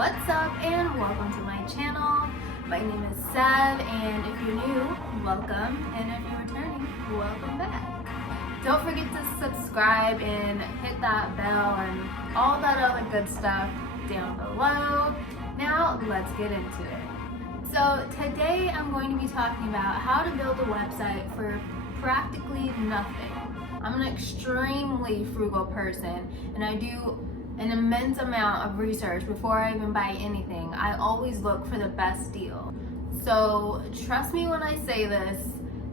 What's up and welcome to my channel. My name is Sev, and if you're new, welcome, and if you're returning, welcome back. Don't forget to subscribe and hit that bell and all that other good stuff down below. Now let's get into it. So today I'm going to be talking about how to build a website for practically nothing. I'm an extremely frugal person, and I do an immense amount of research before I even buy anything. I always look for the best deal. So trust me when I say this,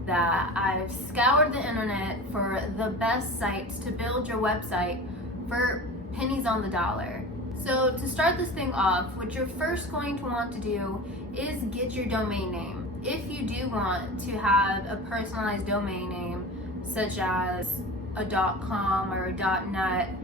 that I've scoured the internet for the best sites to build your website for pennies on the dollar. So to start this thing off, what you're first going to want to do is get your domain name. If you do want to have a personalized domain name, such as a .com or a .net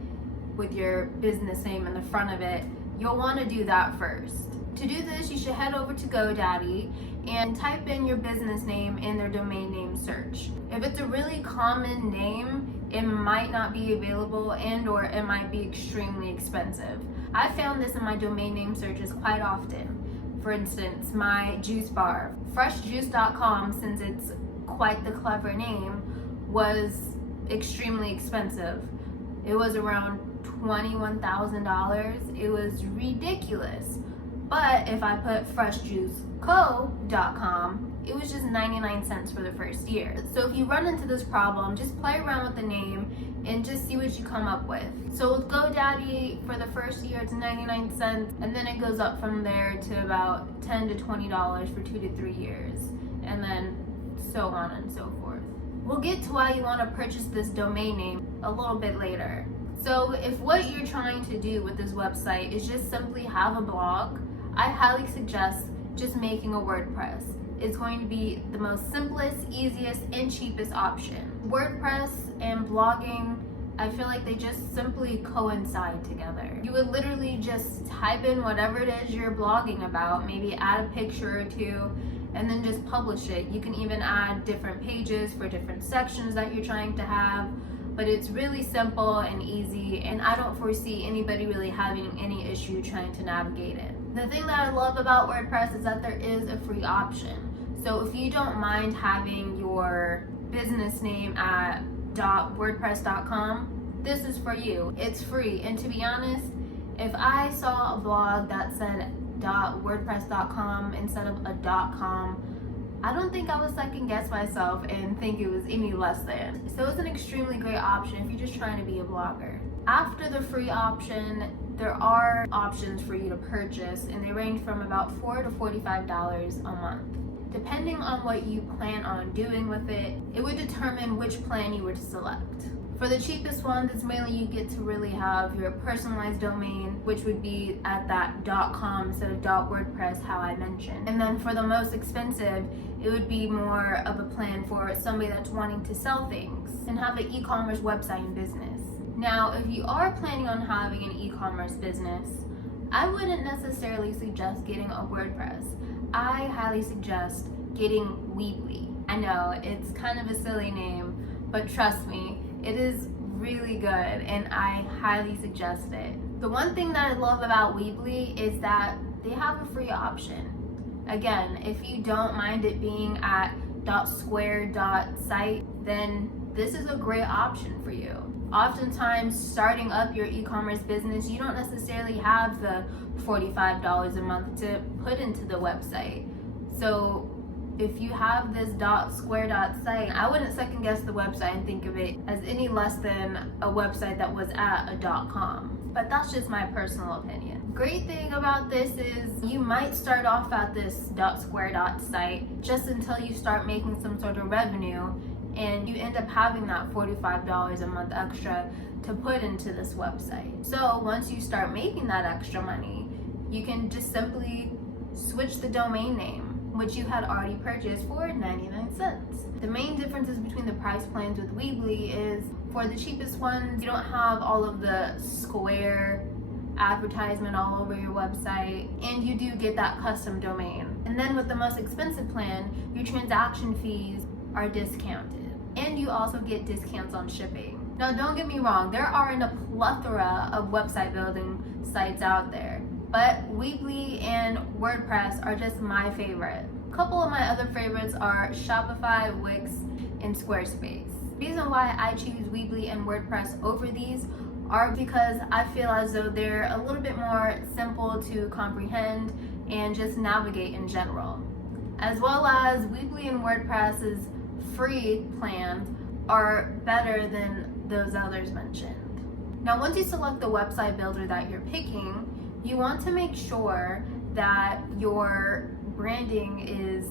with your business name in the front of it, you'll want to do that first. To do this, you should head over to GoDaddy and type in your business name in their domain name search. If it's a really common name, it might not be available and or it might be extremely expensive. I found this in my domain name searches quite often. For instance, my juice bar, freshjuice.com, since it's quite the clever name, was extremely expensive. It was around $21,000. It was ridiculous. But if I put freshjuiceco.com, it was just 99 cents for the first year. So if you run into this problem, just play around with the name and just see what you come up with. So with GoDaddy, for the first year, it's 99 cents, and then it goes up from there to about $10 to $20 for 2 to 3 years, and then so on and so forth. We'll get to why you want to purchase this domain name a little bit later. So if what you're trying to do with this website is just simply have a blog, I highly suggest just making a WordPress. It's going to be the most simplest, easiest, and cheapest option. WordPress and blogging, I feel like they just simply coincide together. You would literally just type in whatever it is you're blogging about, maybe add a picture or two, and then just publish it. You can even add different pages for different sections that you're trying to have, but it's really simple and easy, and I don't foresee anybody really having any issue trying to navigate it. The thing that I love about WordPress is that there is a free option. So if you don't mind having your business name at .wordpress.com, this is for you. It's free, and to be honest, if I saw a blog that said .wordpress.com instead of a .com, I don't think I would second guess myself and think it was any less than. So it's an extremely great option if you're just trying to be a blogger. After the free option, there are options for you to purchase, and they range from about $4 to $45 a month. Depending on what you plan on doing with it, it would determine which plan you were to select. For the cheapest ones, it's mainly you get to really have your personalized domain, which would be at that .com instead of .wordpress, how I mentioned. And then for the most expensive, it would be more of a plan for somebody that's wanting to sell things and have an e-commerce website and business. Now, if you are planning on having an e-commerce business, I wouldn't necessarily suggest getting a WordPress. I highly suggest getting Weebly. I know, it's kind of a silly name, but trust me, it is really good, and I highly suggest it. The one thing that I love about Weebly is that they have a free option. Again, if you don't mind it being at .square.site, then this is a great option for you. Oftentimes, starting up your e-commerce business, you don't necessarily have the $45 a month to put into the website. So if you have this .square.site, I wouldn't second guess the website and think of it as any less than a website that was at a .com. But that's just my personal opinion. Great thing about this is you might start off at this .square.site just until you start making some sort of revenue, and you end up having that $45 a month extra to put into this website. So once you start making that extra money, you can just simply switch the domain name, which you had already purchased for 99 cents. The main differences between the price plans with Weebly is for the cheapest ones, you don't have all of the square advertisement all over your website, and you do get that custom domain. And then with the most expensive plan, your transaction fees are discounted, and you also get discounts on shipping. Now don't get me wrong, there are a plethora of website building sites out there, but Weebly and WordPress are just my favorite. A couple of my other favorites are Shopify, Wix, and Squarespace. The reason why I choose Weebly and WordPress over these are because I feel as though they're a little bit more simple to comprehend and just navigate in general. As well as Weebly and WordPress's free plans are better than those others mentioned. Now, once you select the website builder that you're picking, you want to make sure that your branding is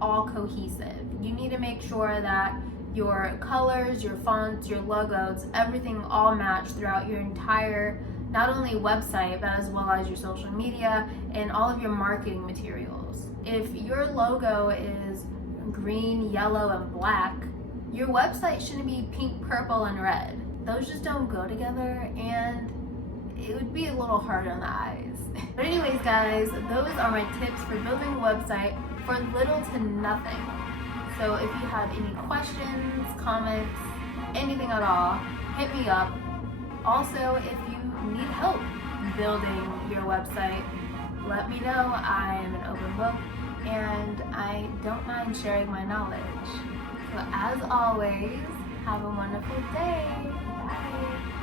all cohesive. You need to make sure that your colors, your fonts, your logos, everything all match throughout your entire, not only website, but as well as your social media and all of your marketing materials. If your logo is green, yellow, and black, your website shouldn't be pink, purple, and red. Those just don't go together, and it would be a little hard on the eyes. But anyways, guys, those are my tips for building a website for little to nothing. So if you have any questions, comments, anything at all, hit me up. Also, if you need help building your website, let me know. I am an open book and I don't mind sharing my knowledge. So as always, have a wonderful day. Bye.